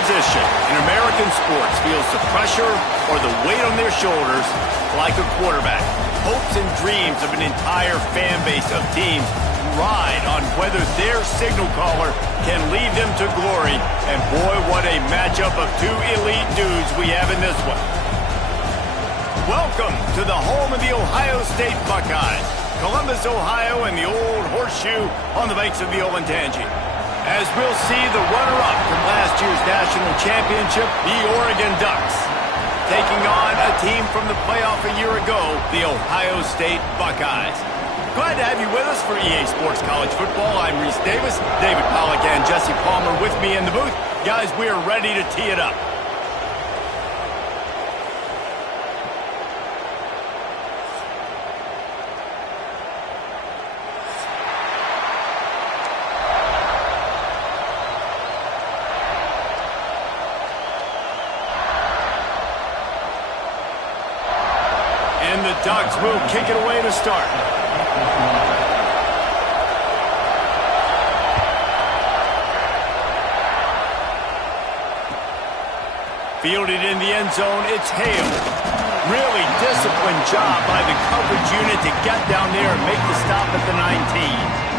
position in American sports feels the pressure or the weight on their shoulders like a quarterback. Hopes and dreams of an entire fan base of teams ride on whether their signal caller can lead them to glory. And boy, what a matchup of two elite dudes we have in this one. Welcome to the home of the Ohio State Buckeyes, Columbus, Ohio, and the old horseshoe on the banks of the Olentangy. As we'll see the runner-up from last year's national championship, the Oregon Ducks, taking on a team from the playoff a year ago, the Ohio State Buckeyes. Glad to have you with us for EA Sports College Football. I'm Reese Davis, David Pollack, and Jesse Palmer with me in the booth. Guys, we are ready to tee it up. And the Ducks will kick it away to start. Fielded in the end zone, it's Hale. Really disciplined job by the coverage unit to get down there and make the stop at the 19.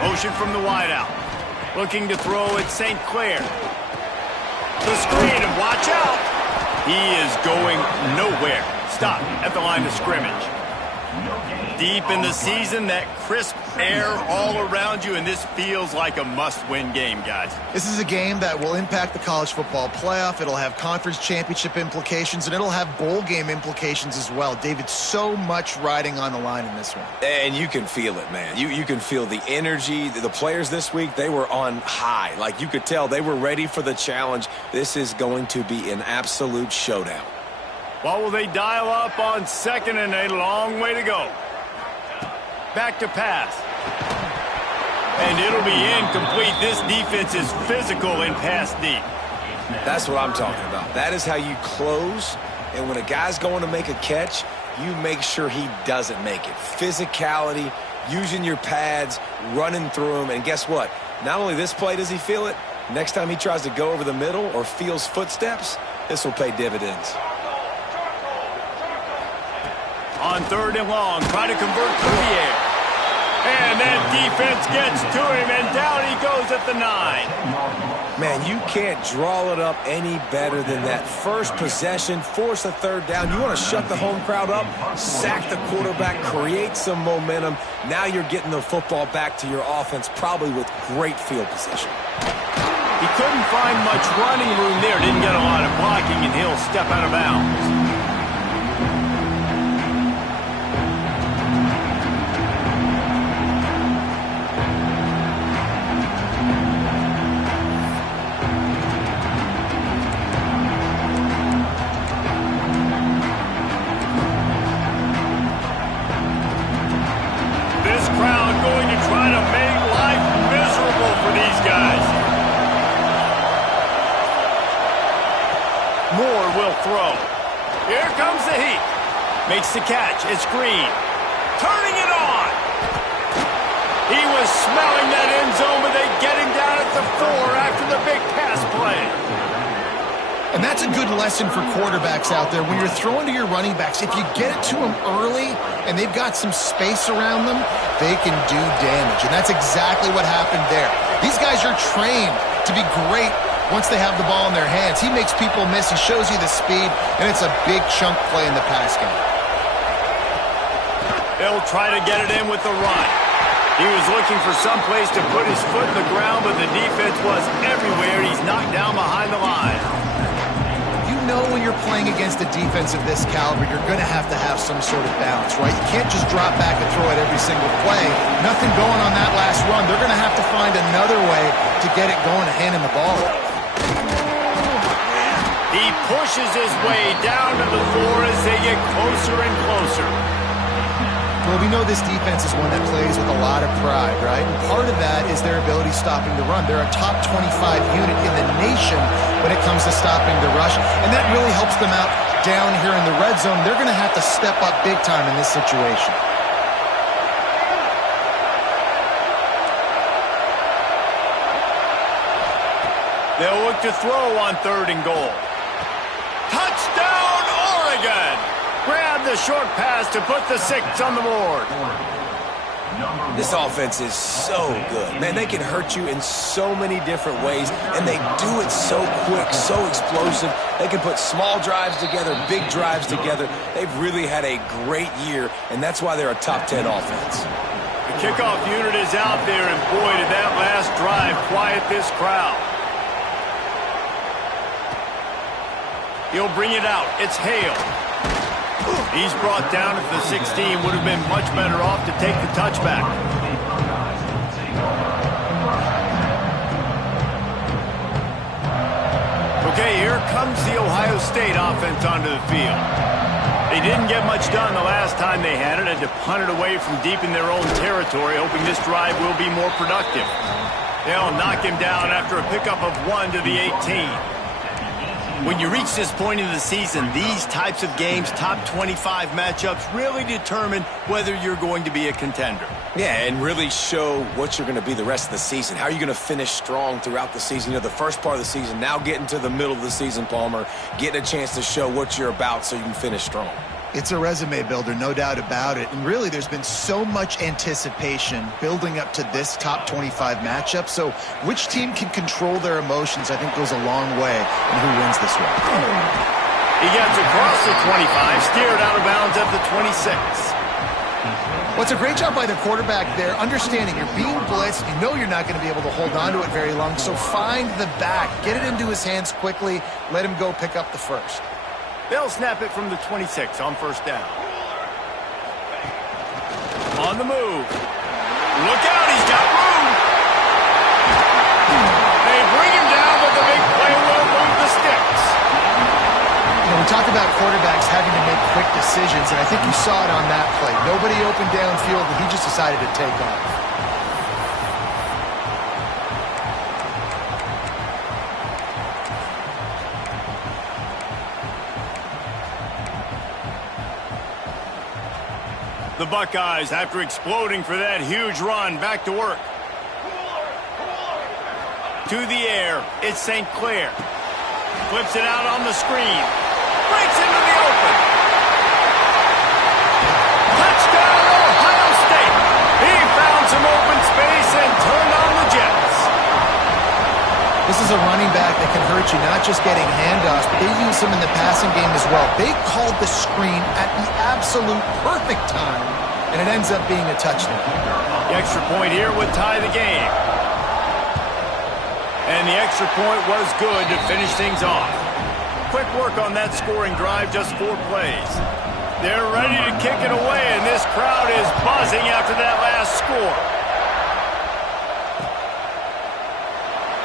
Motion from the wideout. Looking to throw at St. Clair. The screen, and watch out. He is going nowhere. Stop at the line of scrimmage. Deep in the season, that crisp air all around you, and this feels like a must-win game, guys. This is a game that will impact the college football playoff. It'll have conference championship implications, and it'll have bowl game implications as well. David, so much riding on the line in this one. And you can feel it, man. You can feel the energy. The players this week, they were on high. Like, you could tell they were ready for the challenge. This is going to be an absolute showdown. What will they dial up on 2nd and a long way to go? Back to pass. And it'll be incomplete. This defense is physical in pass deep. That's what I'm talking about. That is how you close. And when a guy's going to make a catch, you make sure he doesn't make it. Physicality, using your pads, running through them. And guess what? Not only this play does he feel it, next time he tries to go over the middle or feels footsteps, this will pay dividends. On 3rd and long, try to convert through the air. And that defense gets to him, and down he goes at the 9. Man, you can't draw it up any better than that. First possession, force a 3rd down. You want to shut the home crowd up, sack the quarterback, create some momentum. Now you're getting the football back to your offense, probably with great field position. He couldn't find much running room there. Didn't get a lot of blocking, and he'll step out of bounds. Throw. Here comes the heat. Makes the catch. It's Green. Turning it on. He was smelling that end zone, but they get him down at the 4 after the big pass play. And that's a good lesson for quarterbacks out there. When you're throwing to your running backs, if you get it to them early and they've got some space around them, they can do damage. And that's exactly what happened there. These guys are trained to be great once they have the ball in their hands. He makes people miss. He shows you the speed, and it's a big chunk play in the pass game. They'll try to get it in with the run. He was looking for some place to put his foot in the ground, but the defense was everywhere. He's knocked down behind the line. You know when you're playing against a defense of this caliber, you're going to have some sort of balance, right? You can't just drop back and throw it every single play. Nothing going on that last run. They're going to have to find another way to get it going and hand him the ball. He pushes his way down to the 4 as they get closer and closer. Well, we know this defense is one that plays with a lot of pride, right? And part of that is their ability stopping the run. They're a top 25 unit in the nation when it comes to stopping the rush, and that really helps them out down here in the red zone. They're going to have to step up big time in this situation. They'll look to throw on 3rd and goal. Touchdown, Oregon! Grab the short pass to put the 6 on the board. This offense is so good. Man, they can hurt you in so many different ways, and they do it so quick, so explosive. They can put small drives together, big drives together. They've really had a great year, and that's why they're a top 10 offense. The kickoff unit is out there, and boy, did that last drive quiet this crowd. He'll bring it out. It's Hale. He's brought down at the 16. Would have been much better off to take the touchback. Okay, here comes the Ohio State offense onto the field. They didn't get much done the last time they had it. Had to punt it away from deep in their own territory, hoping this drive will be more productive. They'll knock him down after a pickup of 1 to the 18. When you reach this point in the season, these types of games, top 25 matchups, really determine whether you're going to be a contender. Yeah, and really show what you're going to be the rest of the season. How are you going to finish strong throughout the season? You know, the first part of the season, now getting to the middle of the season, Palmer, getting a chance to show what you're about so you can finish strong. It's a resume builder, no doubt about it. And really, there's been so much anticipation building up to this top 25 matchup. So which team can control their emotions, I think, goes a long way in who wins this one. He gets across the 25, steered out of bounds at the 26. Well, it's a great job by the quarterback there, understanding you're being blitzed. You know you're not going to be able to hold on to it very long. So find the back, get it into his hands quickly, let him go pick up the first. They'll snap it from the 26 on 1st down. On the move. Look out, he's got room. They bring him down, but the big play will move the sticks. You know, we talk about quarterbacks having to make quick decisions, and I think you saw it on that play. Nobody opened downfield, and he just decided to take off. The Buckeyes, after exploding for that huge run, back to work. To the air, it's St. Clair. Flips it out on the screen. Breaks into the open. Touchdown, Ohio State. He found some open space and turned on the Jets. This is a running back that can hurt you, not just getting handoffs, but they use him in the passing game as well. They called the screen at the absolute perfect time, and it ends up being a touchdown. The extra point here would tie the game. And the extra point was good to finish things off. Quick work on that scoring drive, just 4 plays. They're ready to kick it away, and this crowd is buzzing after that last score.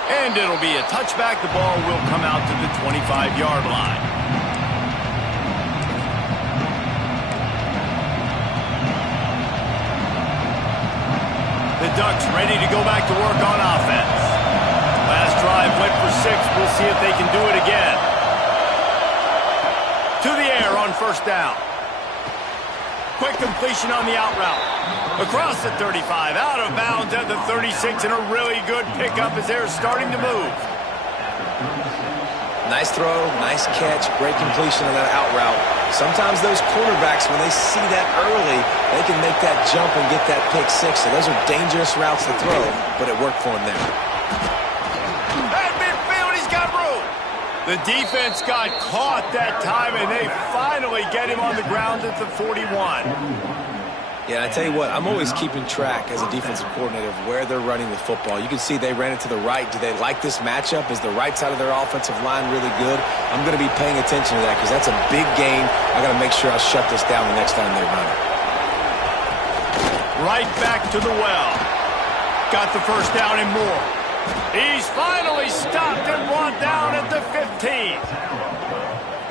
And it'll be a touchback. The ball will come out to the 25-yard line. The Ducks ready to go back to work on offense. Last drive went for 6. We'll see if they can do it again. To the air on 1st down. Quick completion on the out route. Across the 35, out of bounds at the 36, and a really good pickup as they're starting to move. Nice throw, nice catch, great completion on that out route. Sometimes those quarterbacks, when they see that early, they can make that jump and get that pick 6. So those are dangerous routes to throw, but it worked for him there. At midfield, he's got room. The defense got caught that time, and they finally get him on the ground at the 41. Yeah, I tell you what, I'm always keeping track as a defensive coordinator of where they're running the football. You can see they ran it to the right. Do they like this matchup? Is the right side of their offensive line really good? I'm going to be paying attention to that because that's a big game. I got to make sure I shut this down the next time they run it. Right back to the well. Got the 1st down and more. He's finally stopped and brought down at the 15.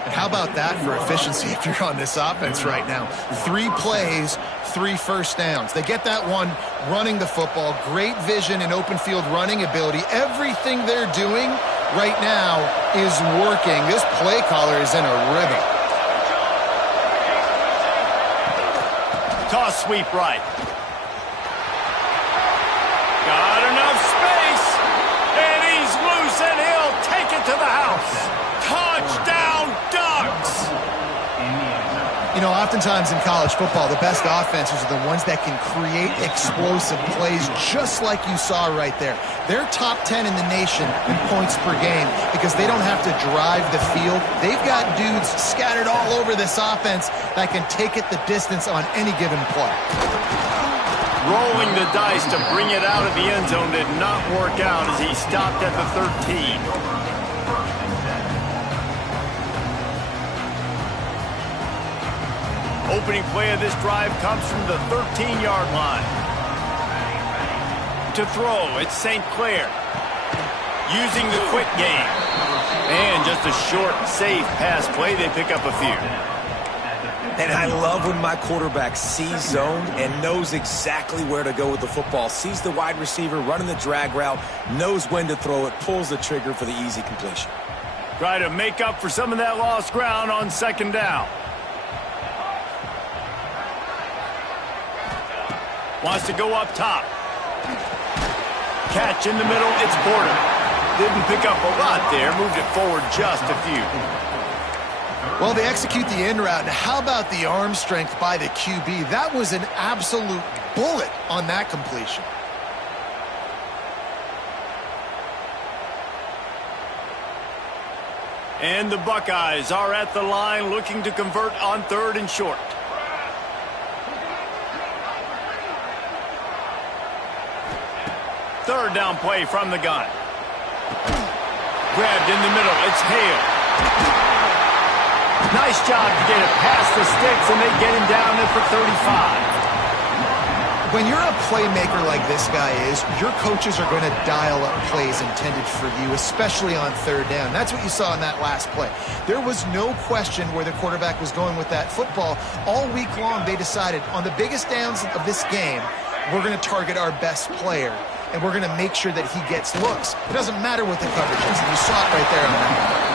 And how about that for efficiency if you're on this offense right now? 3 plays, 3 first downs. They get that one running the football. Great vision and open field running ability. Everything they're doing right now is working. This play caller is in a rhythm. Toss sweep right. Got enough space. And he's loose, and he'll take it to the house. Touchdown, Ducks! You know, oftentimes in college football, the best offenses are the ones that can create explosive plays just like you saw right there. They're top 10 in the nation in points per game because they don't have to drive the field. They've got dudes scattered all over this offense that can take it the distance on any given play. Rolling the dice to bring it out of the end zone did not work out as he stopped at the 13. Opening play of this drive comes from the 13-yard line. To throw, it's St. Clair. Using the quick game. And just a short, safe pass play, they pick up a few. And I love when my quarterback sees zone and knows exactly where to go with the football. Sees the wide receiver running the drag route, knows when to throw it, pulls the trigger for the easy completion. Try to make up for some of that lost ground on second down. Wants to go up top. Catch in the middle, it's Porter. Didn't pick up a lot there, moved it forward just a few. Well, they execute the in route, and how about the arm strength by the QB? That was an absolute bullet on that completion. And the Buckeyes are at the line looking to convert on 3rd and short. Third down play from the gun. Grabbed in the middle. It's Hale. Nice job to get it past the sticks, and they get him down there for 35. When you're a playmaker like this guy is, your coaches are going to dial up plays intended for you, especially on 3rd down. That's what you saw in that last play. There was no question where the quarterback was going with that football. All week long, they decided on the biggest downs of this game, we're going to target our best player, and we're going to make sure that he gets looks. It doesn't matter what the coverage is, and you saw it right there on that.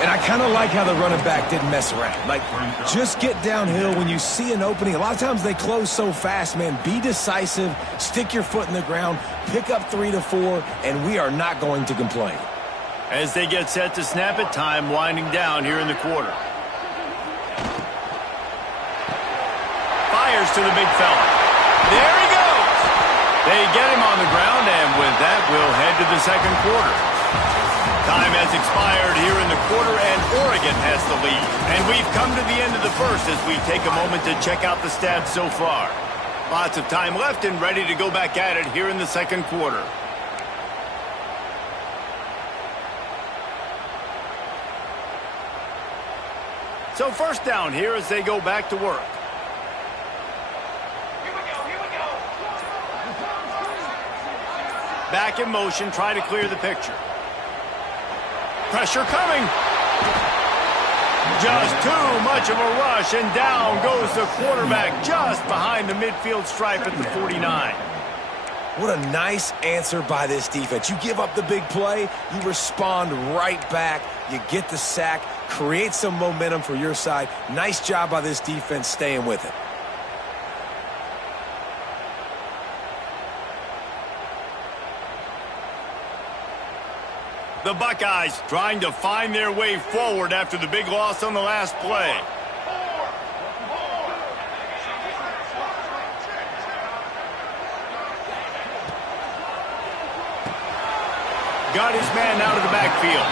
And I kind of like how the running back didn't mess around. Like, just get downhill when you see an opening. A lot of times they close so fast, man. Be decisive, stick your foot in the ground, pick up 3 to 4, and we are not going to complain. As they get set to snap it, time winding down here in the quarter. Fires to the big fella. There he goes. They get him on the ground, and with that, we'll head to the second quarter. Time has expired here in the quarter, and Oregon has the lead. And we've come to the end of the first as we take a moment to check out the stats so far. Lots of time left and ready to go back at it here in the second quarter. So first down here as they go back to work. Back in motion, try to clear the picture. Pressure coming. Just too much of a rush, and down goes the quarterback just behind the midfield stripe at the 49. What a nice answer by this defense. You give up the big play, you respond right back, you get the sack, create some momentum for your side. Nice job by this defense staying with it. The Buckeyes trying to find their way forward after the big loss on the last play. Got his man out of the backfield.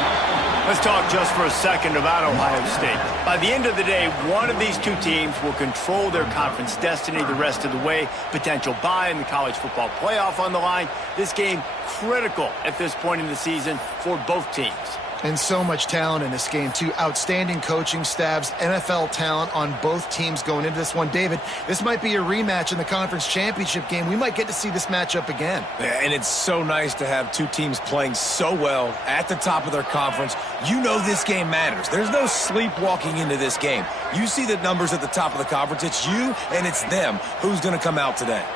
Let's talk just for a second about Ohio State. By the end of the day, one of these two teams will control their conference destiny the rest of the way. Potential bye in the college football playoff on the line. This game critical at this point in the season for both teams. And so much talent in this game, too. Outstanding coaching staffs, NFL talent on both teams going into this one. David, this might be a rematch in the conference championship game. We might get to see this matchup again. Yeah, and it's so nice to have two teams playing so well at the top of their conference. You know this game matters. There's no sleepwalking into this game. You see the numbers at the top of the conference. It's you and it's them. Who's going to come out today?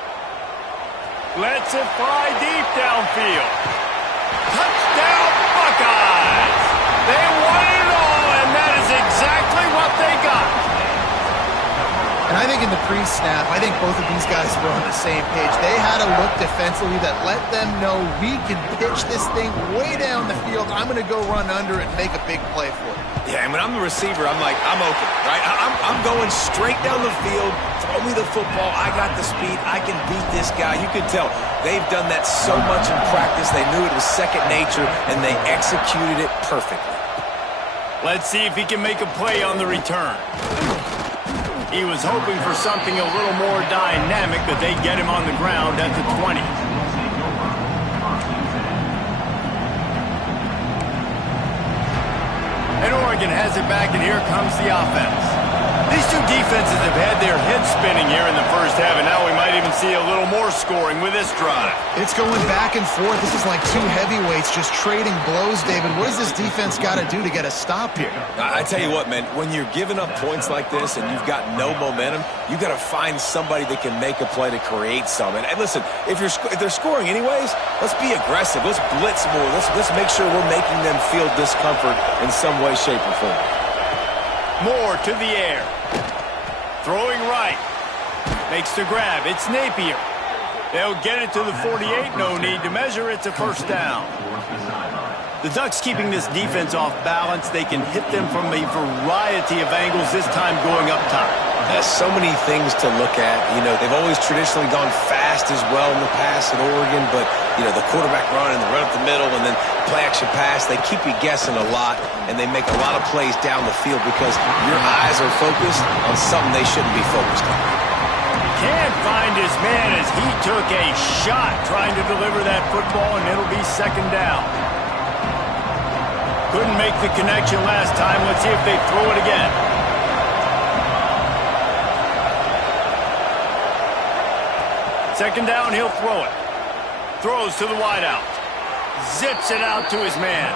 Lets it fly deep downfield. Touchdown, Buckeyes! They won it all, and that is exactly what they got. And I think in the pre-snap, I think both of these guys were on the same page. They had a look defensively that let them know we can pitch this thing way down the field. I'm going to go run under it and make a big play for it. Yeah, and when I'm the receiver, I'm like, I'm open, right? I'm going straight down the field. Throw me the football. I got the speed. I can beat this guy. You can tell they've done that so much in practice. They knew it was second nature, and they executed it perfectly. Let's see if he can make a play on the return. He was hoping for something a little more dynamic, but they get him on the ground at the 20. And Oregon has it back, and here comes the offense. These two defenses have had their heads spinning here in the first half, and now we might even see a little more scoring with this drive. It's going back and forth. This is like two heavyweights just trading blows, David. What does this defense got to do to get a stop here? I tell you what, man, when you're giving up points like this and you've got no momentum, you got to find somebody that can make a play to create something. And listen, if they're scoring anyways, let's be aggressive. Let's blitz more. Let's make sure we're making them feel discomfort in some way, shape, or form. Moore to the air. Throwing right. Makes the grab. It's Napier. They'll get it to the 48. No need to measure. It's a first down. The Ducks keeping this defense off balance. They can hit them from a variety of angles, this time going up top. There's so many things to look at. You know, they've always traditionally gone fast as well in the past at Oregon, but, you know, the quarterback run and the run up the middle and then play-action pass, they keep you guessing a lot, and they make a lot of plays down the field because your eyes are focused on something they shouldn't be focused on. Can't find his man as he took a shot trying to deliver that football, and it'll be second down. Couldn't make the connection last time. Let's see if they throw it again. Second down, he'll throw it. Throws to the wideout. Zips it out to his man.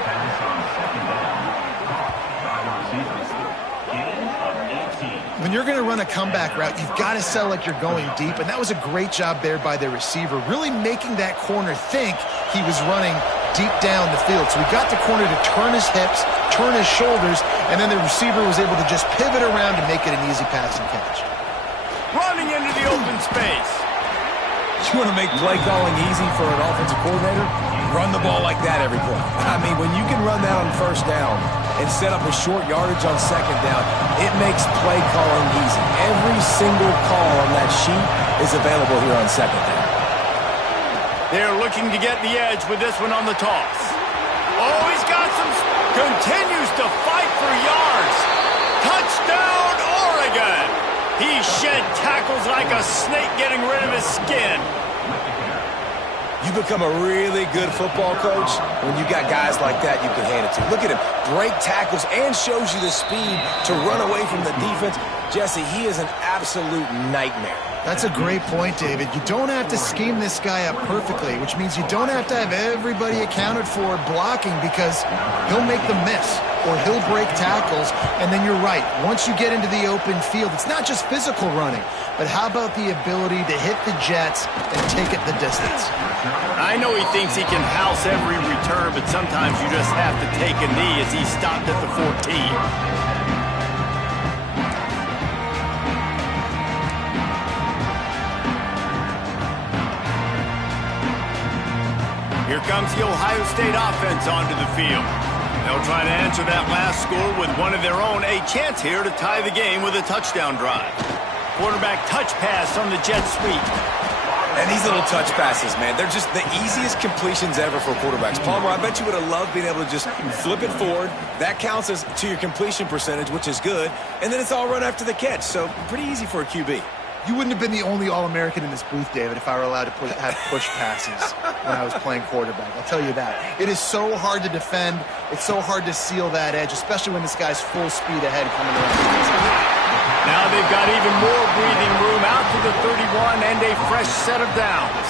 When you're going to run a comeback route, you've got to sell like you're going deep, and that was a great job there by the receiver, really making that corner think he was running deep down the field. So he got the corner to turn his hips, turn his shoulders, and then the receiver was able to just pivot around and make it an easy pass and catch. Running into the open space. You want to make play calling easy for an offensive coordinator? Run the ball like that every play. I mean, when you can run that on first down and set up a short yardage on second down, it makes play calling easy. Every single call on that sheet is available here on second down. They're looking to get the edge with this one on the toss. Oh, he's got some... Continues to fight for yards. Touchdown, Oregon! He shed tackles like a snake getting rid of his skin. You become a really good football coach when you got guys like that you can hand it to. Look at him, break tackles and shows you the speed to run away from the defense. Jesse, he is an absolute nightmare. That's a great point, David. You don't have to scheme this guy up perfectly, which means you don't have to have everybody accounted for blocking because he'll make them miss or he'll break tackles. And then you're right. Once you get into the open field, it's not just physical running, but how about the ability to hit the jets and take it the distance? I know he thinks he can house every return, but sometimes you just have to take a knee as he stopped at the 14. Here comes the Ohio State offense onto the field. They'll try to answer that last score with one of their own. A chance here to tie the game with a touchdown drive. Quarterback touch pass on the jet sweep. And these little touch passes, man, they're just the easiest completions ever for quarterbacks. Palmer, I bet you would have loved being able to just flip it forward. That counts as to your completion percentage, which is good. And then it's all run after the catch, so pretty easy for a QB. You wouldn't have been the only All-American in this booth, David, if I were allowed to have push passes when I was playing quarterback. I'll tell you that. It is so hard to defend. It's so hard to seal that edge, especially when this guy's full speed ahead coming around. Now they've got even more breathing room out to the 31 and a fresh set of downs.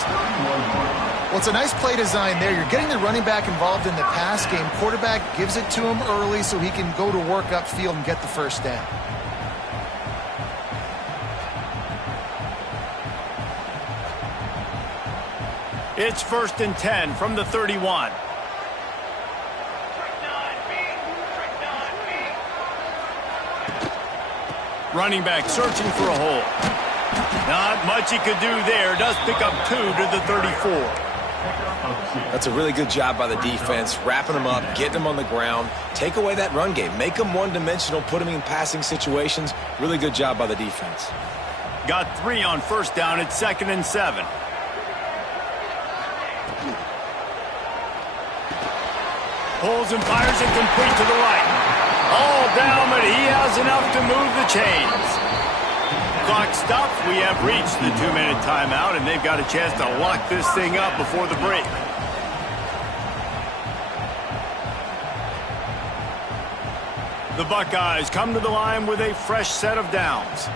Well, it's a nice play design there. You're getting the running back involved in the pass game. Quarterback gives it to him early so he can go to work upfield and get the first down. It's 1st and 10 from the 31. Running back searching for a hole. Not much he could do there. Does pick up 2 to the 34. That's a really good job by the defense, wrapping them up, getting them on the ground. Take away that run game. Make them one-dimensional, put them in passing situations. Really good job by the defense. Got 3 on 1st down. It's 2nd and 7. Pulls and fires it complete to the right. All down, but he has enough to move the chains. Clock stops. We have reached the 2-minute timeout, and they've got a chance to lock this thing up before the break. The Buckeyes come to the line with a fresh set of downs.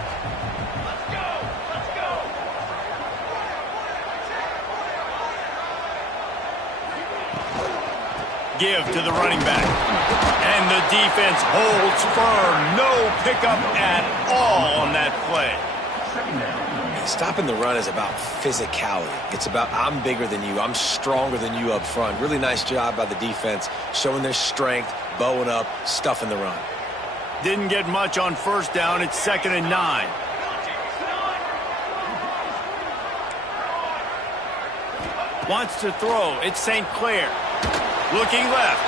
Give to the running back. And the defense holds firm. No pickup at all on that play. Stopping the run is about physicality. It's about I'm bigger than you. I'm stronger than you up front. Really nice job by the defense, showing their strength, bowing up, stuffing the run. Didn't get much on 1st down. It's 2nd and 9. Wants to throw. It's St. Clair. Looking left.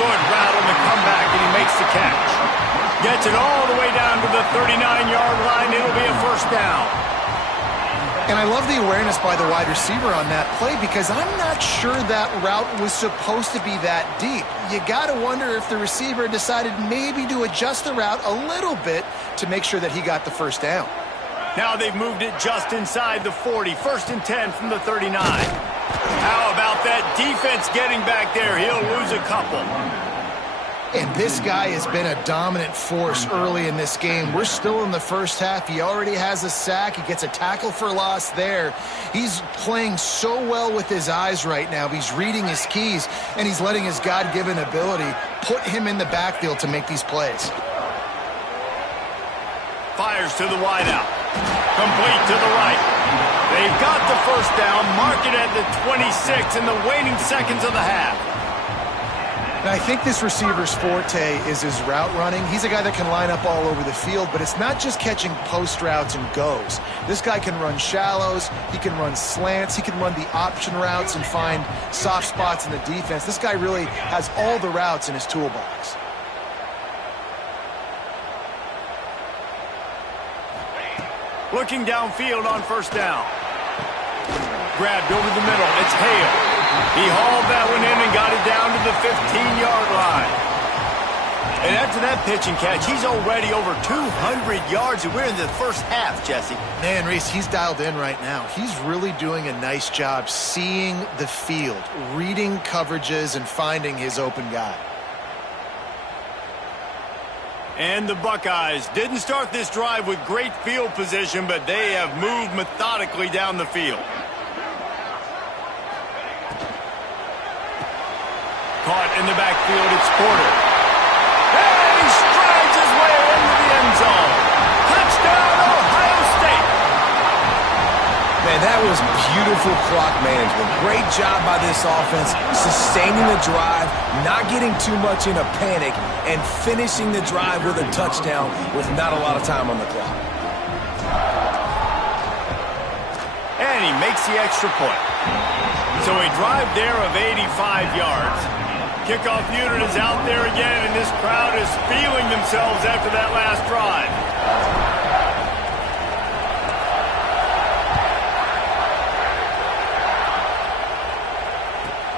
Good route on the comeback, and he makes the catch. Gets it all the way down to the 39-yard line. It'll be a 1st down. And I love the awareness by the wide receiver on that play because I'm not sure that route was supposed to be that deep. You got to wonder if the receiver decided maybe to adjust the route a little bit to make sure that he got the 1st down. Now they've moved it just inside the 40. 1st and 10 from the 39. How about that defense getting back there? He'll lose a couple. And this guy has been a dominant force early in this game. We're still in the first half. He already has a sack. He gets a tackle for loss there. He's playing so well with his eyes right now. He's reading his keys, and he's letting his God-given ability put him in the backfield to make these plays. Fires to the wideout. Complete to the right. They've got the 1st down. Mark it at the 26 in the waning seconds of the half. And I think this receiver's forte is his route running. He's a guy that can line up all over the field, but it's not just catching post routes and goes. This guy can run shallows, he can run slants, he can run the option routes and find soft spots in the defense. This guy really has all the routes in his toolbox. Looking downfield on 1st down. Grabbed over the middle. It's Hale. He hauled that one in and got it down to the 15-yard line. And after that pitch and catch, he's already over 200 yards, and we're in the first half, Jesse. Man, Reese, he's dialed in right now. He's really doing a nice job seeing the field, reading coverages, and finding his open guy. And the Buckeyes didn't start this drive with great field position, but they have moved methodically down the field. Caught in the backfield, it's Porter. And he strides his way into the end zone. Touchdown, Ohio State. Man, that was beautiful clock management. Great job by this offense, sustaining the drive, not getting too much in a panic, and finishing the drive with a touchdown with not a lot of time on the clock. And he makes the extra point. So a drive there of 85 yards. Kickoff unit is out there again, and this crowd is feeling themselves after that last drive.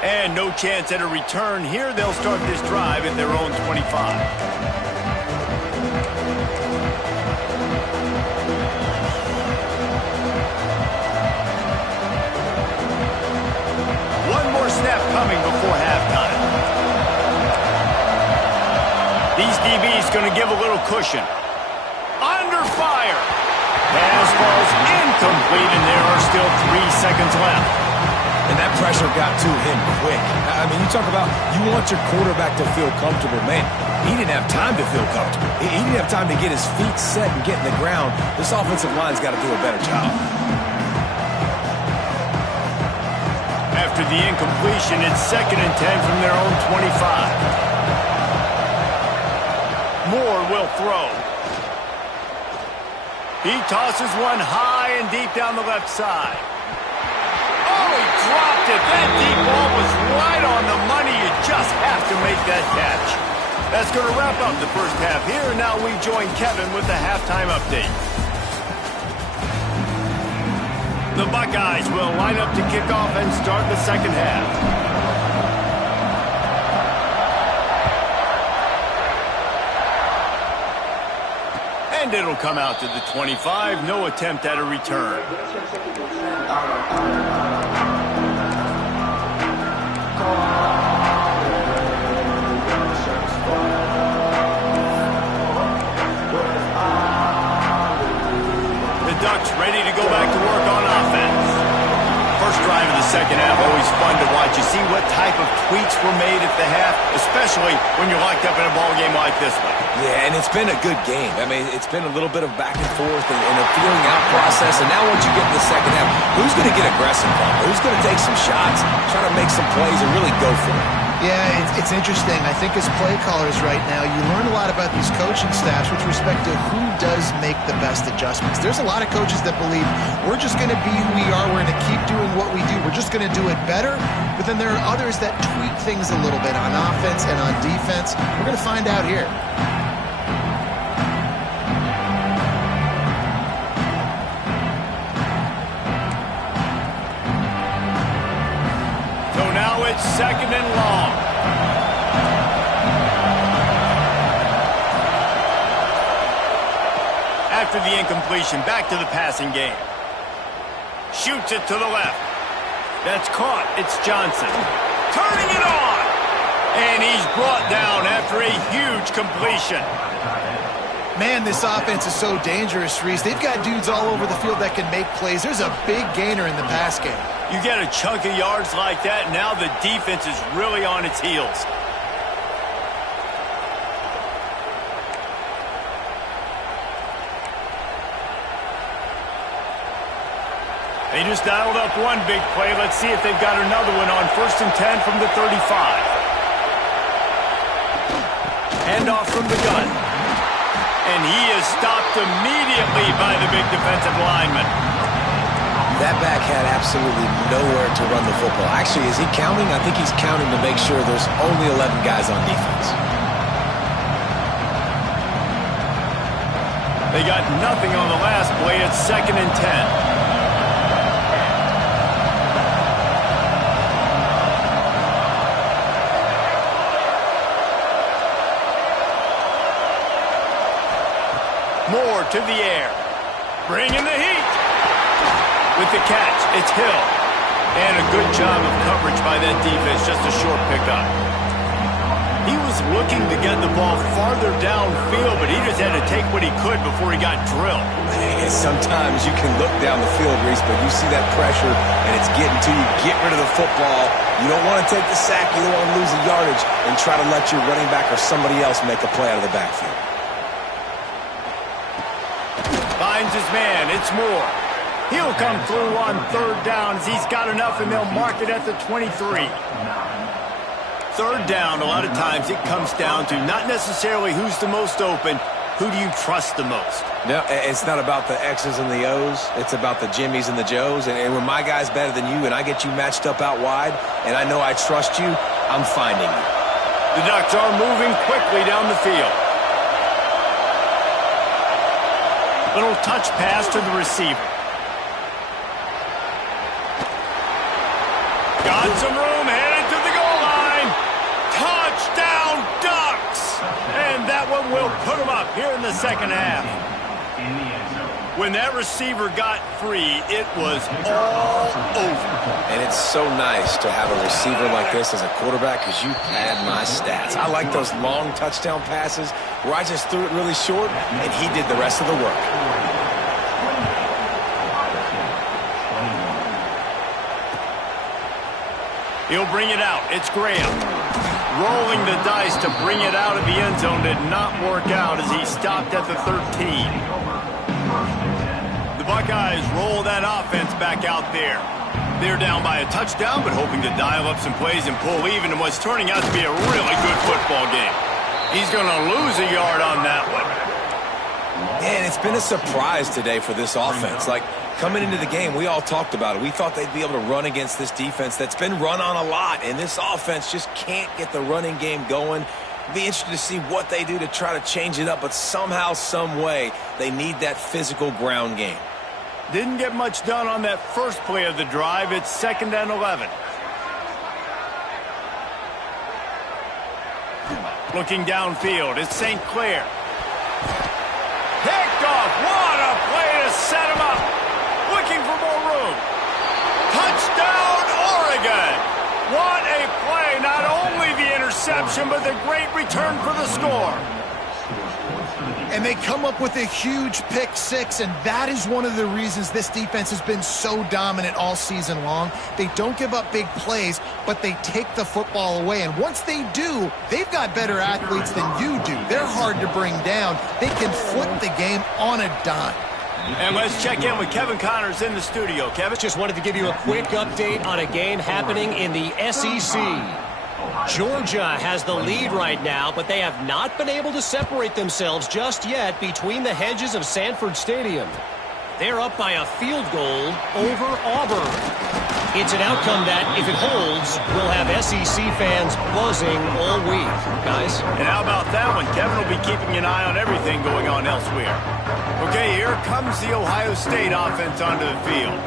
And no chance at a return here. They'll start this drive at their own 25. He's going to give a little cushion. Under fire. Pass falls incomplete, and there are still 3 seconds left. And that pressure got to him quick. I mean, you talk about you want your quarterback to feel comfortable. Man, he didn't have time to feel comfortable. He didn't have time to get his feet set and get in the ground. This offensive line's got to do a better job. After the incompletion, it's 2nd and 10 from their own 25. Moore will throw. He tosses one high and deep down the left side. Oh, he dropped it. That deep ball was right on the money. You just have to make that catch. That's going to wrap up the first half here. And now we join Kevin with the halftime update. The Buckeyes will line up to kick off and start the second half. And it'll come out to the 25. No attempt at a return. The Ducks ready to go back to work on offense. First drive of the second half, always fun to watch. You see what type of tweaks were made at the half, especially when you're locked up in a ball game like this one. Yeah, and it's been a good game. I mean, it's been a little bit of back and forth and a feeling out process. And now once you get in the second half, who's going to get aggressive? Who's going to take some shots, try to make some plays, and really go for it? Yeah, it's interesting. I think as play callers right now, you learn a lot about these coaching staffs with respect to who does make the best adjustments. There's a lot of coaches that believe we're just going to be who we are. We're going to keep doing what we do. We're just going to do it better. But then there are others that tweak things a little bit on offense and on defense. We're going to find out here. It's 2nd and long. After the incompletion, back to the passing game. Shoots it to the left. That's caught. It's Johnson. Turning it on. And he's brought down after a huge completion. Man, this offense is so dangerous, Reese. They've got dudes all over the field that can make plays. There's a big gainer in the pass game. You get a chunk of yards like that, and now the defense is really on its heels. They just dialed up one big play. Let's see if they've got another one on 1st and 10 from the 35. Handoff from the gun. And he is stopped immediately by the big defensive lineman. That back had absolutely nowhere to run the football. Actually, is he counting? I think he's counting to make sure there's only 11 guys on defense. They got nothing on the last play. It's 2nd and 10. Moore to the air. Bringing the heat. With the catch, it's Hill. And a good job of coverage by that defense, just a short pickup. He was looking to get the ball farther downfield, but he just had to take what he could before he got drilled. Man, sometimes you can look down the field, Reese, but you see that pressure, and it's getting to you. Get rid of the football. You don't want to take the sack. You don't want to lose the yardage and try to let your running back or somebody else make a play out of the backfield. Finds his man. It's Moore. He'll come through on 3rd down as he's got enough, and they'll mark it at the 23. 3rd down, a lot of times it comes down to not necessarily who's the most open, who do you trust the most? No, it's not about the X's and the O's. It's about the Jimmies and the Joes. And when my guy's better than you and I get you matched up out wide and I know I trust you, I'm finding you. The Ducks are moving quickly down the field. Little touch pass to the receiver. Got some room, headed to the goal line. Touchdown, Ducks! And that one will put them up here in the second half. When that receiver got free, it was all over. And it's so nice to have a receiver like this as a quarterback because you pad my stats. I like those long touchdown passes where I just threw it really short and he did the rest of the work. He'll bring it out. It's Graham. Rolling the dice to bring it out of the end zone did not work out as he stopped at the 13. The Buckeyes roll that offense back out there. They're down by a touchdown, but hoping to dial up some plays and pull even in what's turning out to be a really good football game. He's going to lose a yard on that one. And it's been a surprise today for this offense. Like, coming into the game, we all talked about it. We thought they'd be able to run against this defense that's been run on a lot, and this offense just can't get the running game going. Be interested to see what they do to try to change it up, but somehow, some way, they need that physical ground game. Didn't get much done on that first play of the drive. It's 2nd and 11. Looking downfield, it's St. Clair. Picked off. What a play to set him up. Looking for more room. Touchdown, Oregon. What a play. Not only the interception, but the great return for the score. And they come up with a huge pick six, and that is one of the reasons this defense has been so dominant all season long. They don't give up big plays, but they take the football away. And once they do, they've got better athletes than you do. They're hard to bring down. They can flip the game on a dime. And let's check in with Kevin Connors in the studio. Kevin? Just wanted to give you a quick update on a game happening in the SEC. Georgia has the lead right now, but they have not been able to separate themselves just yet between the hedges of Sanford Stadium. They're up by a field goal over Auburn. It's an outcome that, if it holds, will have SEC fans buzzing all week. Guys? And how about that one? Kevin will be keeping an eye on everything going on elsewhere. Okay, here comes the Ohio State offense onto the field.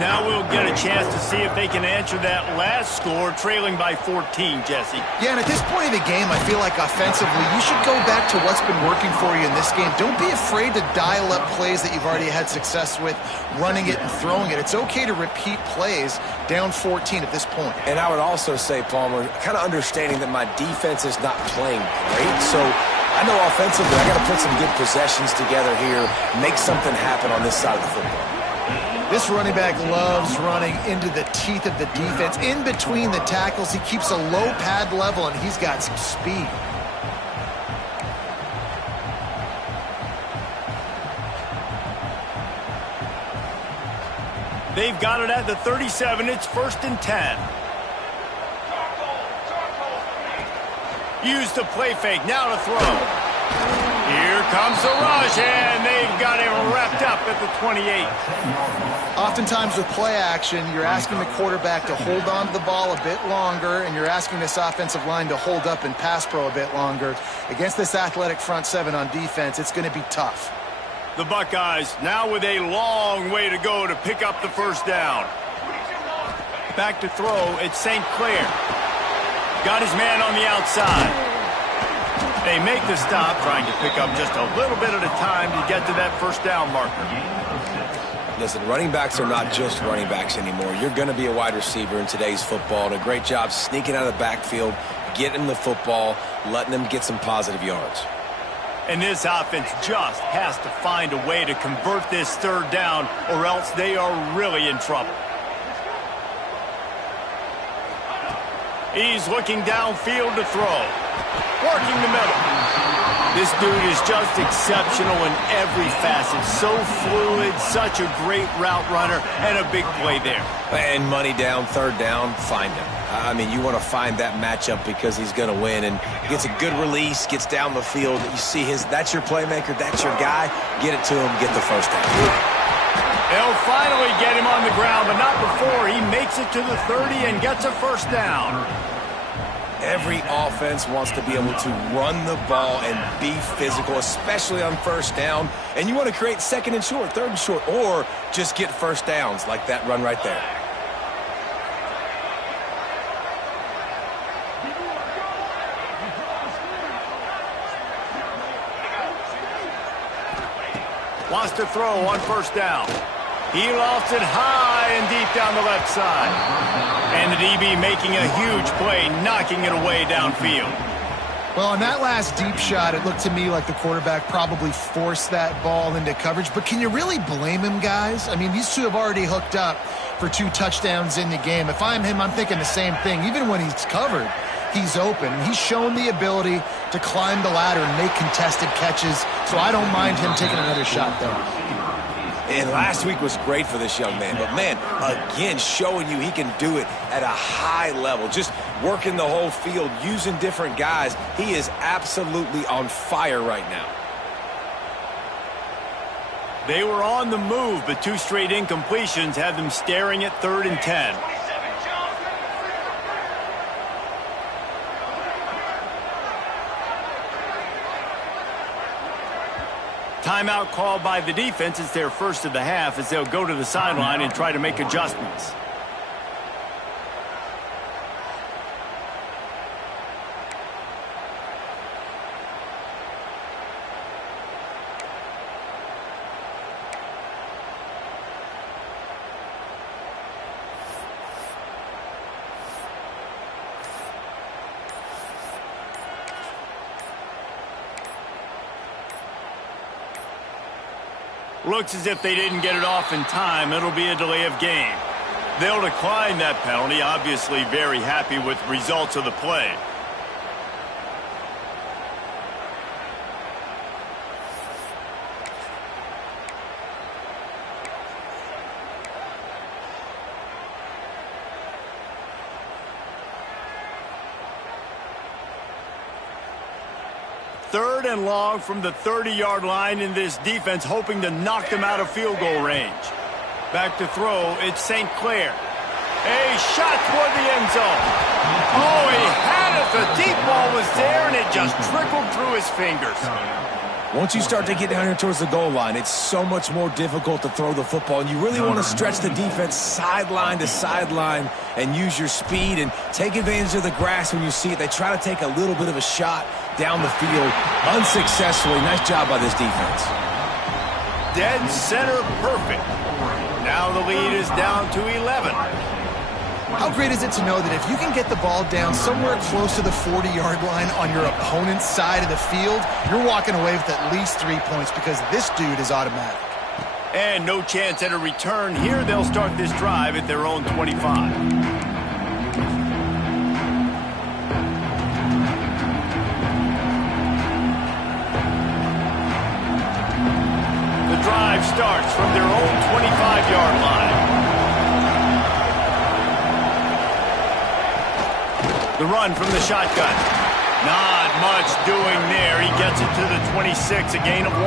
Now we'll get a chance to see if they can answer that last score, trailing by 14, Jesse. Yeah, and at this point of the game, I feel like offensively, you should go back to what's been working for you in this game. Don't be afraid to dial up plays that you've already had success with, running it and throwing it. It's okay to repeat plays down 14 at this point. And I would also say, Palmer, kind of understanding that my defense is not playing great, so I know offensively I got to put some good possessions together here, make something happen on this side of the football. This running back loves running into the teeth of the defense. In between the tackles, he keeps a low pad level, and he's got some speed. They've got it at the 37. It's 1st and 10. Use the play fake. Now to throw. Here comes the rush, and they've got him wrapped up at the 28. Oftentimes with play action, you're asking the quarterback to hold on to the ball a bit longer, and you're asking this offensive line to hold up in pass pro a bit longer. Against this athletic front seven on defense, it's going to be tough. The Buckeyes now with a long way to go to pick up the first down. Back to throw, it's St. Clair. Got his man on the outside. They make the stop, trying to pick up just a little bit at a time to get to that first down marker. Listen, running backs are not just running backs anymore. You're going to be a wide receiver in today's football, and a great job sneaking out of the backfield, getting them the football, letting them get some positive yards. And this offense just has to find a way to convert this third down, or else they are really in trouble. He's looking downfield to throw. Working the middle. This dude is just exceptional in every facet. So fluid, such a great route runner, and a big play there. And money down, third down, find him. I mean, you want to find that matchup because he's going to win, and gets a good release, gets down the field. You see that's your playmaker, that's your guy. Get it to him, get the first down. They'll finally get him on the ground, but not before he makes it to the 30 and gets a first down. Every offense wants to be able to run the ball and be physical, especially on first down. And you want to create 2nd and short, 3rd and short, or just get first downs like that run right there. Wants to throw on first down. He lofts it high and deep down the left side. And the DB making a huge play, knocking it away downfield. Well, on that last deep shot, it looked to me like the quarterback probably forced that ball into coverage. But can you really blame him, guys? I mean, these two have already hooked up for 2 touchdowns in the game. If I'm him, I'm thinking the same thing. Even when he's covered, he's open. He's shown the ability to climb the ladder and make contested catches. So I don't mind him taking another shot there. And last week was great for this young man. But, man, again, showing you he can do it at a high level. Just working the whole field, using different guys. He is absolutely on fire right now. They were on the move, but 2 straight incompletions had them staring at 3rd and 10. Timeout called by the defense. It's their first of the half as they'll go to the sideline and try to make adjustments. Looks as if they didn't get it off in time. It'll be a delay of game. They'll decline that penalty, obviously very happy with the results of the play. Third and long from the 30-yard line in this defense, hoping to knock them out of field goal range. Back to throw, it's St. Clair. A shot toward the end zone. Oh, he had it. The deep ball was there, and it just trickled through his fingers. Once you start to get down here towards the goal line, it's so much more difficult to throw the football, and you really want to stretch the defense sideline to sideline and use your speed and take advantage of the grass when you see it. They try to take a little bit of a shot down the field unsuccessfully. Nice job by this defense. Dead center perfect. Now the lead is down to 11. How great is it to know that if you can get the ball down somewhere close to the 40-yard line on your opponent's side of the field, you're walking away with at least 3 points because this dude is automatic. And no chance at a return here. They'll start this drive at their own 25. Drive starts from their own 25-yard line. The run from the shotgun. Not much doing there. He gets it to the 26, a gain of 1.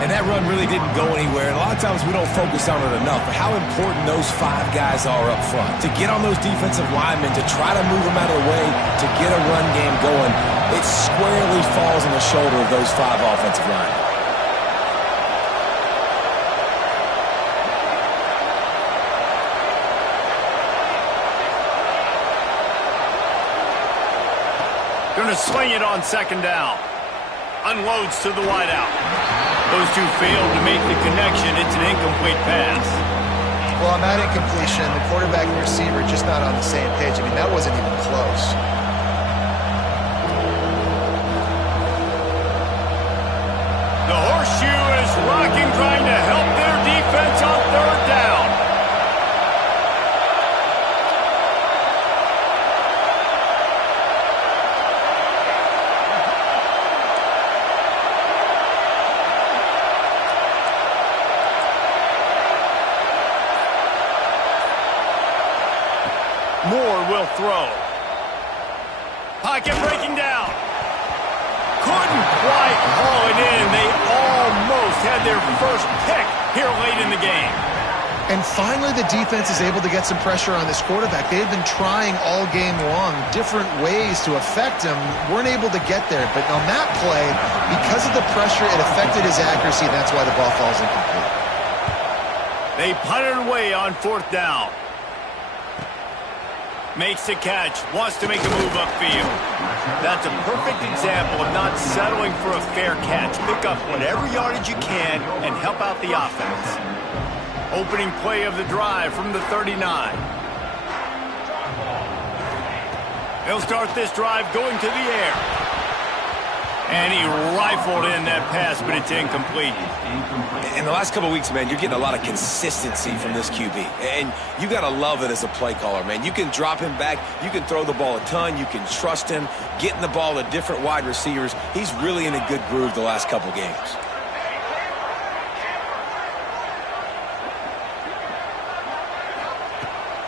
And that run really didn't go anywhere. And a lot of times we don't focus on it enough, but how important those 5 guys are up front. To get on those defensive linemen, to try to move them out of the way, to get a run game going, it squarely falls on the shoulder of those 5 offensive linemen. Going to sling it on second down. Unloads to the wideout. Those two failed to make the connection. It's an incomplete pass. Well, on that incompletion, the quarterback and receiver just not on the same page. I mean, that wasn't even close. The horseshoe is rocking, trying to help their defense on third down. Moore will throw. Pocket breaking down. Couldn't quite haul it in. They almost had their first pick here late in the game. And finally, the defense is able to get some pressure on this quarterback. They've been trying all game long different ways to affect him. Weren't able to get there. But on that play, because of the pressure, it affected his accuracy. That's why the ball falls incomplete. They punted away on fourth down. Makes the catch, wants to make a move upfield. That's a perfect example of not settling for a fair catch. Pick up whatever yardage you can and help out the offense. Opening play of the drive from the 39. He'll start this drive going to the air. And he rifled in that pass, but it's incomplete. In the last couple of weeks, man, you're getting a lot of consistency from this QB. And you got to love it as a play caller, man. You can drop him back. You can throw the ball a ton. You can trust him, getting the ball to different wide receivers. He's really in a good groove the last couple games.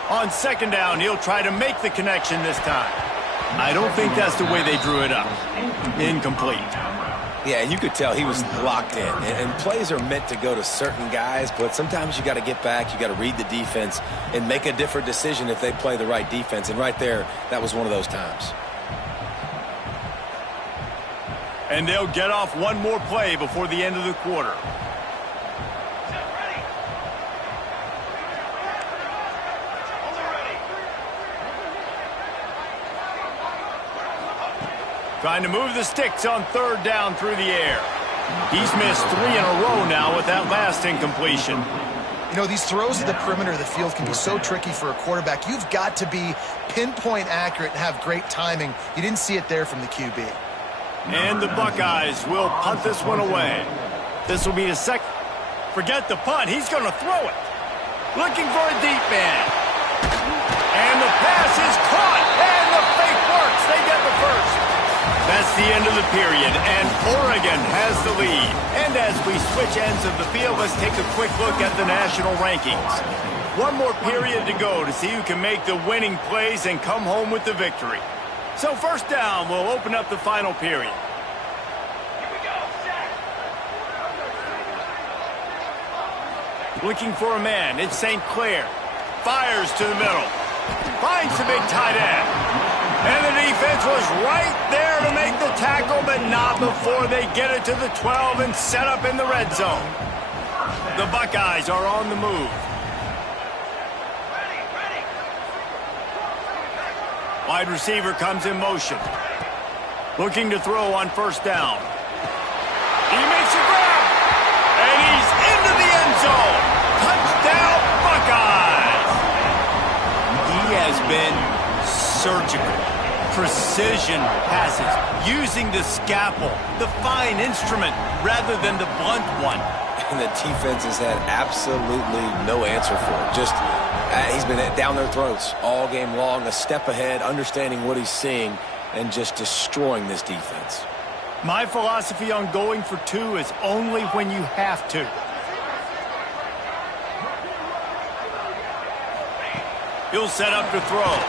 On second down, he'll try to make the connection this time. I don't think that's the way they drew it up. Incomplete. Yeah, and you could tell he was locked in. And plays are meant to go to certain guys, but sometimes you got to get back, you got to read the defense, and make a different decision if they play the right defense. And right there, that was one of those times. And they'll get off one more play before the end of the quarter. Trying to move the sticks on third down through the air. He's missed 3 in a row now with that last incompletion. You know, these throws at the perimeter of the field can be so tricky for a quarterback. You've got to be pinpoint accurate and have great timing. You didn't see it there from the QB. And the Buckeyes will punt this one away. This will be his second. Forget the punt. He's going to throw it. Looking for a deep man. And the pass is caught. And the fake works. They get the first. That's the end of the period, and Oregon has the lead. And as we switch ends of the field, let's take a quick look at the national rankings. One more period to go to see who can make the winning plays and come home with the victory. So first down, we'll open up the final period. Looking for a man, it's St. Clair. Fires to the middle. Finds the big tight end. And the defense was right there to make the tackle, but not before they get it to the 12 and set up in the red zone. The Buckeyes are on the move. Wide receiver comes in motion. Looking to throw on first down. He makes a grab. And he's into the end zone. Touchdown, Buckeyes. He has been surgical. Precision passes, using the scalpel, the fine instrument, rather than the blunt one. And the defense has had absolutely no answer for it. Just, he's been down their throats all game long, a step ahead, understanding what he's seeing, and just destroying this defense. My philosophy on going for 2 is only when you have to. He'll set up to throw.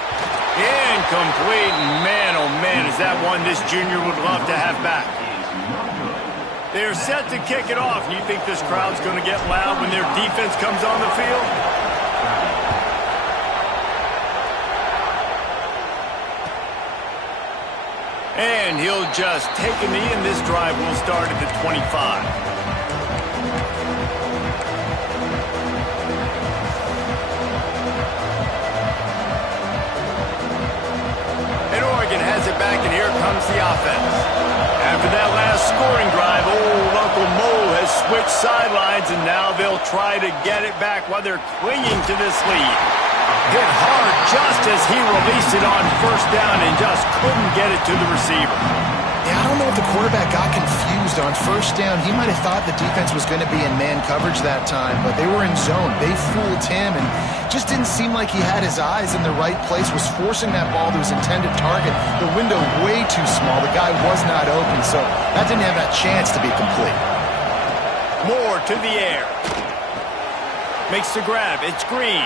Incomplete. Man, oh man, is that one this junior would love to have back. They're set to kick it off. You think this crowd's going to get loud when their defense comes on the field? And he'll just take a knee, and this drive will start at the 25. Has it back, and here comes the offense. After that last scoring drive, old Uncle Mo has switched sidelines, and now they'll try to get it back while they're clinging to this lead. Hit hard just as he released it on first down and just couldn't get it to the receiver. Yeah, I don't know if the quarterback got confused on first down. He might have thought the defense was going to be in man coverage that time, but they were in zone. They fooled him, and just didn't seem like he had his eyes in the right place, was forcing that ball to his intended target. The window way too small. The guy was not open, so that didn't have that chance to be complete. Moore to the air. Makes the grab. It's Green.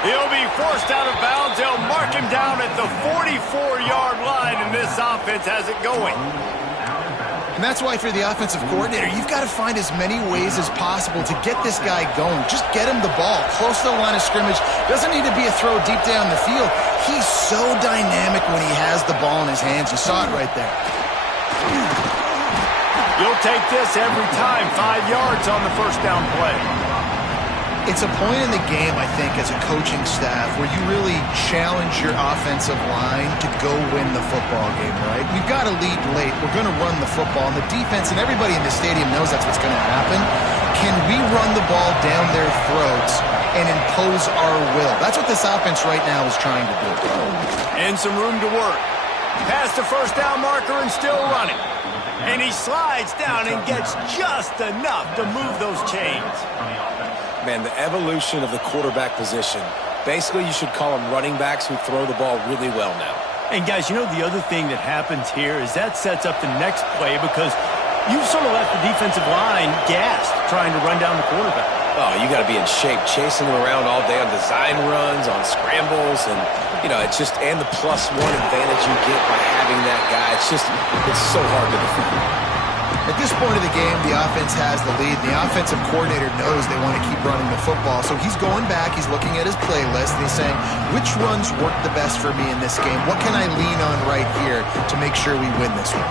He'll be forced out of bounds. They'll mark him down at the 44-yard line, and this offense has it going. And that's why, for the offensive coordinator, you've got to find as many ways as possible to get this guy going. Just get him the ball close to the line of scrimmage. Doesn't need to be a throw deep down the field. He's so dynamic when he has the ball in his hands. You saw it right there. You'll take this every time. 5 yards on the first down play. It's a point in the game, I think, as a coaching staff where you really challenge your offensive line to go win the football game, right? We've got to lead late. We're going to run the football. And the defense and everybody in the stadium knows that's what's going to happen. Can we run the ball down their throats and impose our will? That's what this offense right now is trying to do. And some room to work. Past the first down marker and still running. And he slides down and gets just enough to move those chains. Man, the evolution of the quarterback position. Basically, you should call them running backs who throw the ball really well now. And guys, you know the other thing that happens here is that sets up the next play because you've sort of left the defensive line gassed trying to run down the quarterback. Oh, you got to be in shape, chasing him around all day on design runs, on scrambles, and, you know, it's just, and the +1 advantage you get by having that guy. It's so hard to defend. At this point of the game, the offense has the lead. The offensive coordinator knows they want to keep running the football, so he's going back, he's looking at his playlist, and he's saying, which runs work the best for me in this game? What can I lean on right here to make sure we win this one?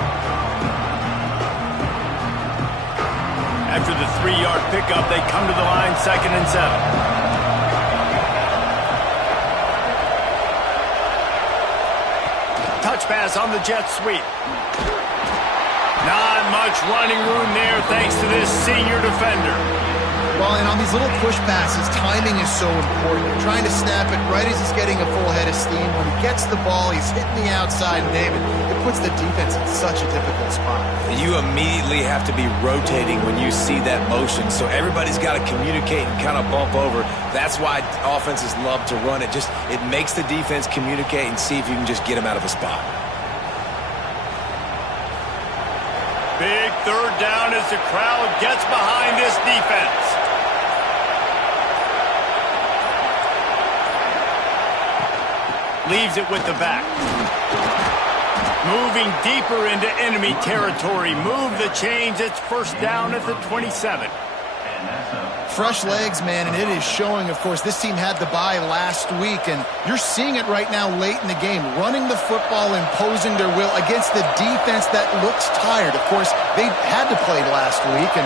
After the 3-yard pickup, they come to the line, 2nd and 7. Touch pass on the jet sweep. Not much running room there thanks to this senior defender. Well, and on these little push passes, timing is so important. You're trying to snap it right as he's getting a full head of steam. When he gets the ball, he's hitting the outside, and David, it puts the defense in such a difficult spot. You immediately have to be rotating when you see that motion, so everybody's got to communicate and kind of bump over. That's why offenses love to run it. It makes the defense communicate and see if you can just get him out of a spot. Big 3rd down as the crowd gets behind this defense. Leaves it with the back. Moving deeper into enemy territory. Move the chains. It's 1st down at the 27. Fresh legs, man, and it is showing, of course, this team had the bye last week, and you're seeing it right now late in the game, running the football, imposing their will against the defense that looks tired. Of course, they had to play last week, and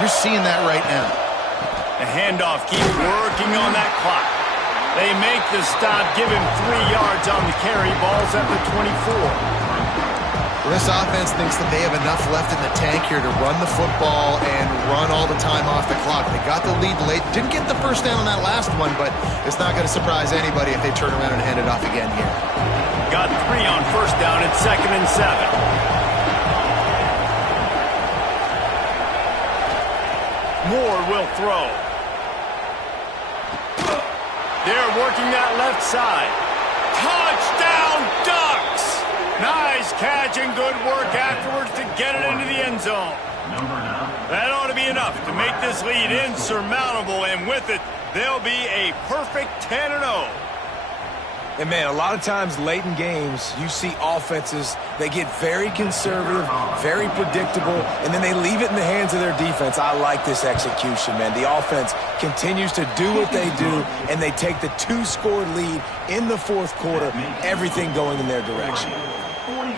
you're seeing that right now. The handoff keeps working on that clock. They make the stop, give him 3 yards on the carry. Ball's at the 24. This offense thinks that they have enough left in the tank here to run the football and run all the time off the clock. They got the lead late. Didn't get the 1st down on that last one, but it's not going to surprise anybody if they turn around and hand it off again here. Got 3 on 1st down at 2nd and 7. Moore will throw. They're working that left side. Touchdown, Ducks! Nice catch and good work afterwards to get it into the end zone. That ought to be enough to make this lead insurmountable, and with it, they'll be a perfect 10-0. And, man, a lot of times late in games, you see offenses, they get very conservative, very predictable, and then they leave it in the hands of their defense. I like this execution, man. The offense continues to do what they do, and they take the 2-score lead in the 4th quarter, everything going in their direction. 42,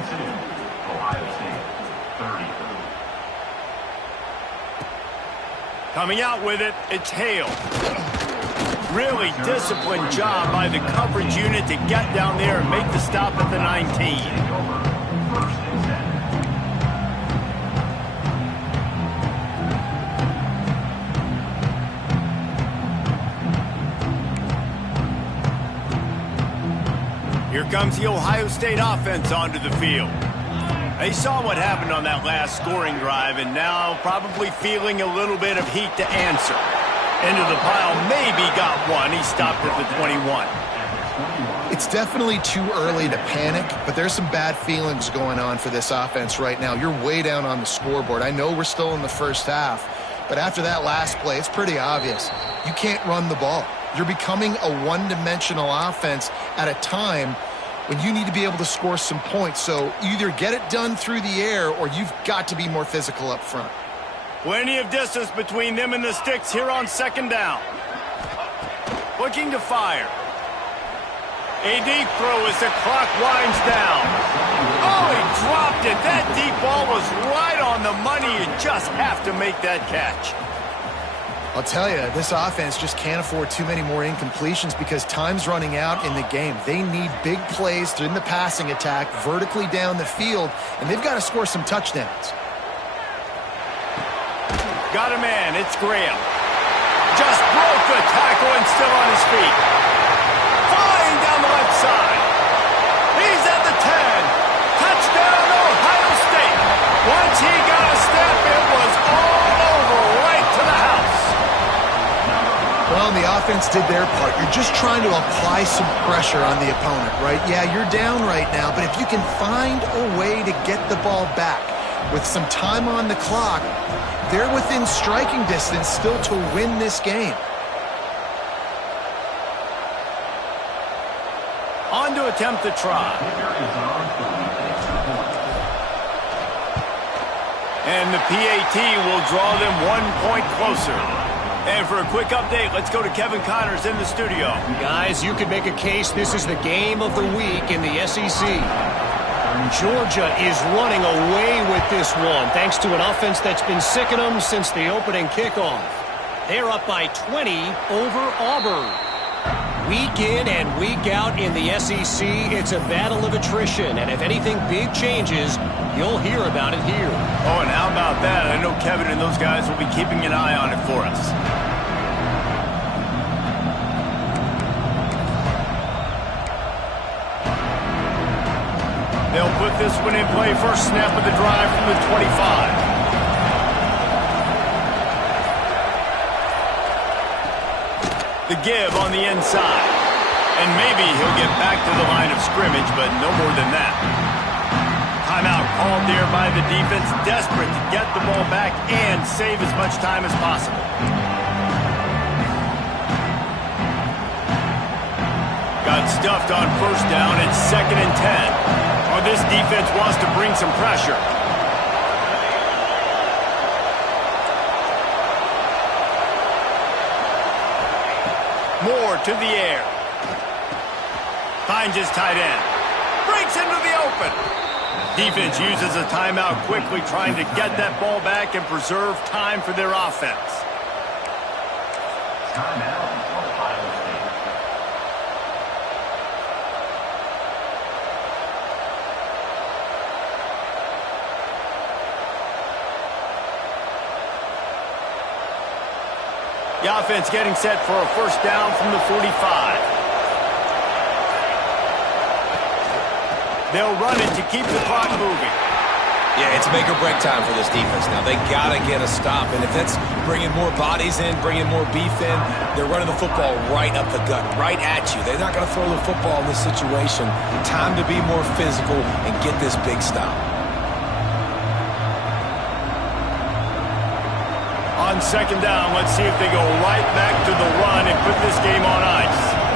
Ohio State, 33. Coming out with it, it's Hale. Really disciplined job by the coverage unit to get down there and make the stop at the 19. Here comes the Ohio State offense onto the field. They saw what happened on that last scoring drive and now probably feeling a little bit of heat to answer. Into the pile, maybe got one. He stopped at the 21. It's definitely too early to panic, but there's some bad feelings going on for this offense right now. You're way down on the scoreboard. I know we're still in the 1st half, but after that last play, it's pretty obvious. You can't run the ball. You're becoming a one-dimensional offense at a time when you need to be able to score some points. So either get it done through the air or you've got to be more physical up front. Plenty of distance between them and the sticks here on 2nd down. Looking to fire. A deep throw as the clock winds down. Oh, he dropped it. That deep ball was right on the money. You just have to make that catch. I'll tell you, this offense just can't afford too many more incompletions because time's running out in the game. They need big plays in the passing attack, vertically down the field, and they've got to score some touchdowns. Got a man. It's Graham. Just broke the tackle and still on his feet. Flying down the left side. He's at the 10. Touchdown, Ohio State. Once he got a step, it was all over right to the house. Well, the offense did their part. You're just trying to apply some pressure on the opponent, right? Yeah, you're down right now, but if you can find a way to get the ball back with some time on the clock, they're within striking distance still to win this game. On to attempt the try. And the PAT will draw them 1 point closer. And for a quick update, let's go to Kevin Connors in the studio. Guys, you could make a case this is the game of the week in the SEC. Georgia is running away with this one, thanks to an offense that's been sicking them since the opening kickoff. They're up by 20 over Auburn. Week in and week out in the SEC, it's a battle of attrition, and if anything big changes, you'll hear about it here. Oh, and how about that? I know Kevin and those guys will be keeping an eye on it for us. They'll put this one in play. First snap of the drive from the 25. The give on the inside. And maybe he'll get back to the line of scrimmage, but no more than that. Timeout called there by the defense, desperate to get the ball back and save as much time as possible. Got stuffed on first down. It's 2nd and 10. Oh, this defense wants to bring some pressure. Moore to the air. Finds his tight end. Breaks into the open. Defense uses a timeout quickly, trying to get that ball back and preserve time for their offense. Timeout, Ohio State. The offense getting set for a first down from the 45. They'll run it to keep the clock moving. Yeah, it's make or break time for this defense now. They got to get a stop, and if that's bringing more bodies in, bringing more beef in, they're running the football right up the gut, right at you. They're not going to throw the football in this situation. Time to be more physical and get this big stop. On second down, let's see if they go right back to the run and put this game on ice.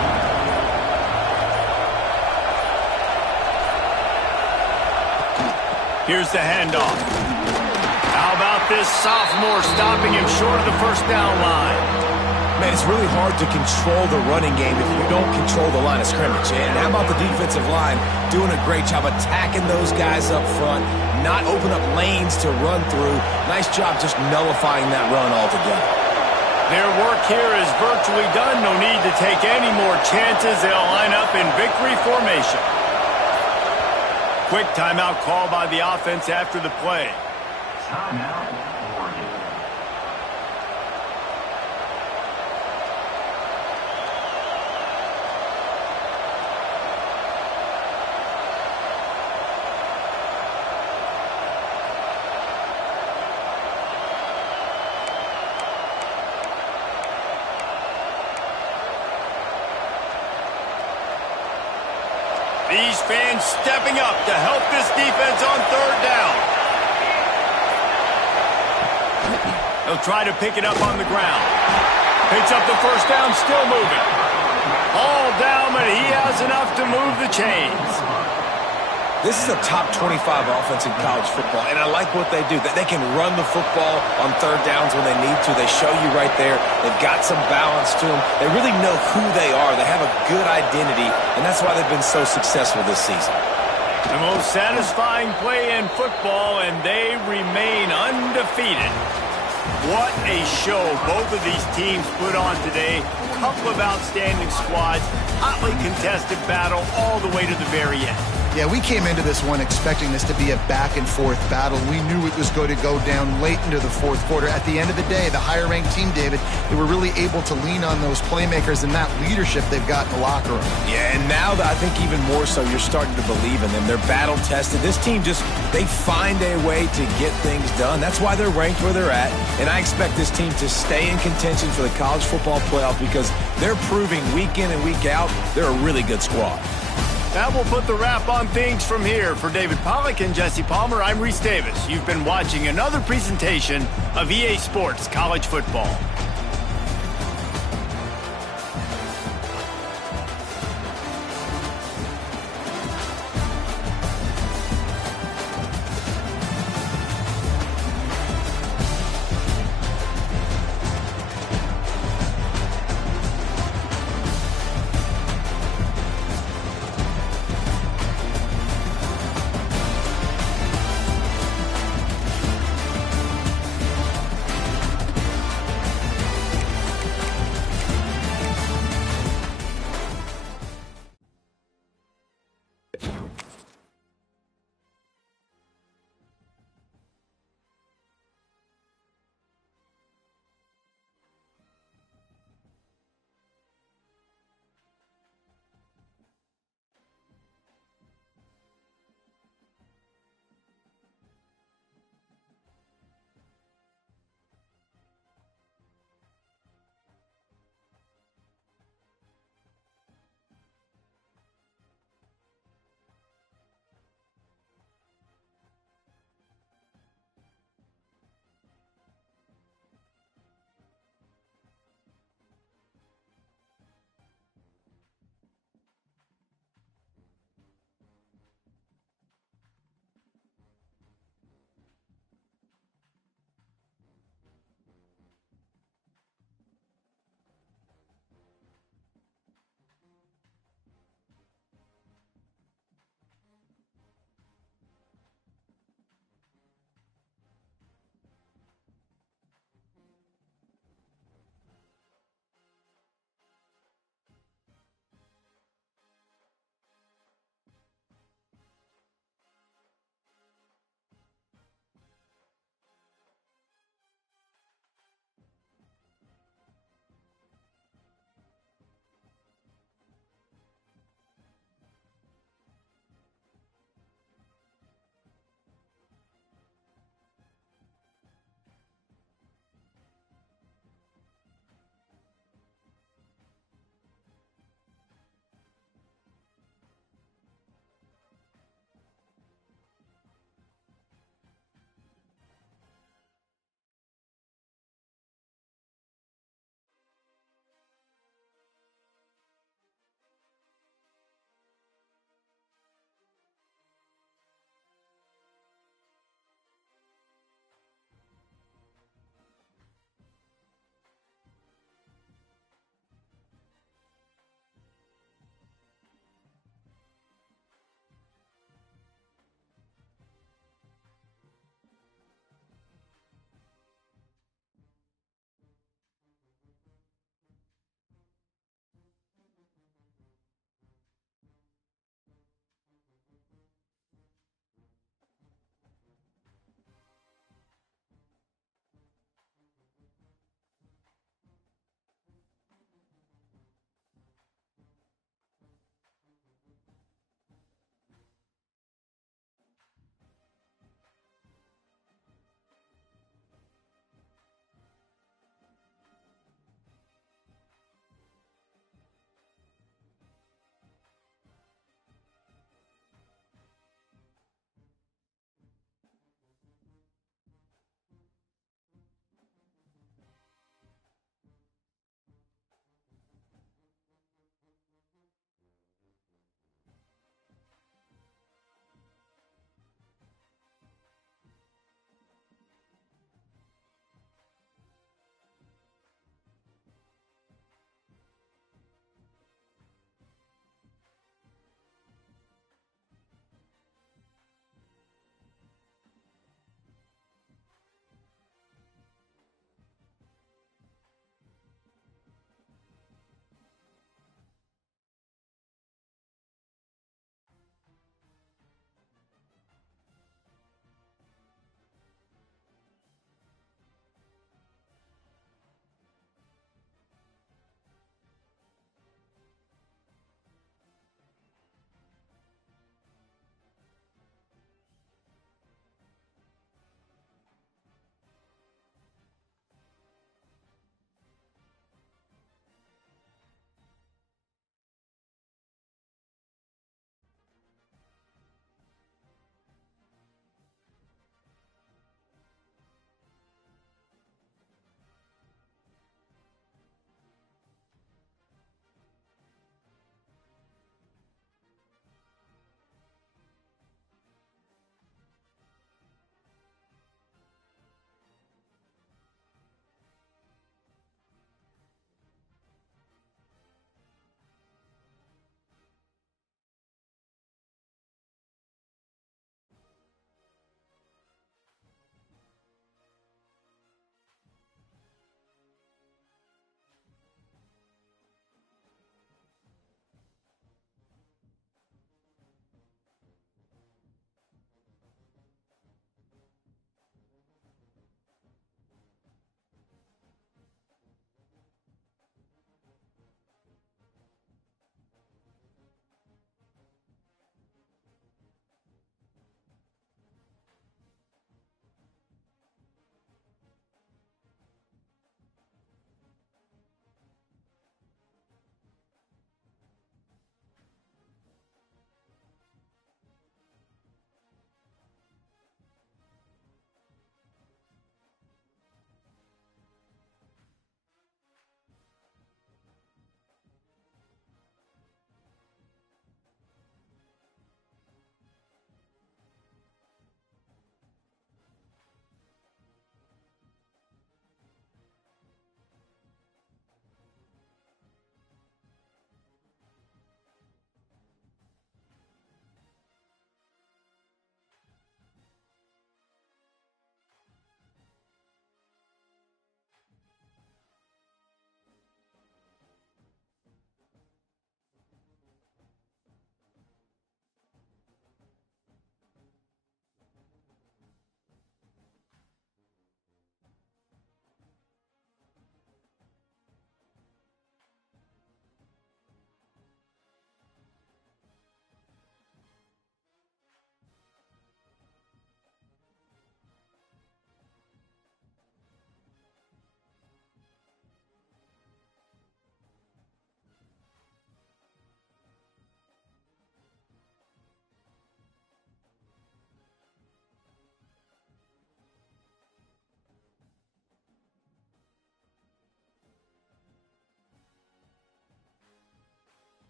Here's the handoff. How about this sophomore stopping him short of the first down line? Man, it's really hard to control the running game if you don't control the line of scrimmage. And how about the defensive line doing a great job attacking those guys up front, not open up lanes to run through. Nice job just nullifying that run altogether. Their work here is virtually done. No need to take any more chances. They'll line up in victory formation. Quick timeout call by the offense after the play. Timeout, Oregon. These fans stepping up to help this defense on third down. He'll try to pick it up on the ground. Picks up the first down, still moving. All down, but he has enough to move the chains. This is a top 25 offense in college football, and I like what they do. That they can run the football on third downs when they need to. They show you right there. They've got some balance to them. They really know who they are. They have a good identity, and that's why they've been so successful this season. The most satisfying play in football, and they remain undefeated. What a show both of these teams put on today. A couple of outstanding squads, hotly contested battle all the way to the very end. Yeah, we came into this one expecting this to be a back-and-forth battle. We knew it was going to go down late into the fourth quarter. At the end of the day, the higher-ranked team, David, they were really able to lean on those playmakers and that leadership they've got in the locker room. Yeah, and now I think even more so, you're starting to believe in them. They're battle-tested. This team they find a way to get things done. That's why they're ranked where they're at, and I expect this team to stay in contention for the college football playoff because they're proving week in and week out they're a really good squad. That will put the wrap on things from here. For David Pollack and Jesse Palmer, I'm Reese Davis. You've been watching another presentation of EA Sports College Football.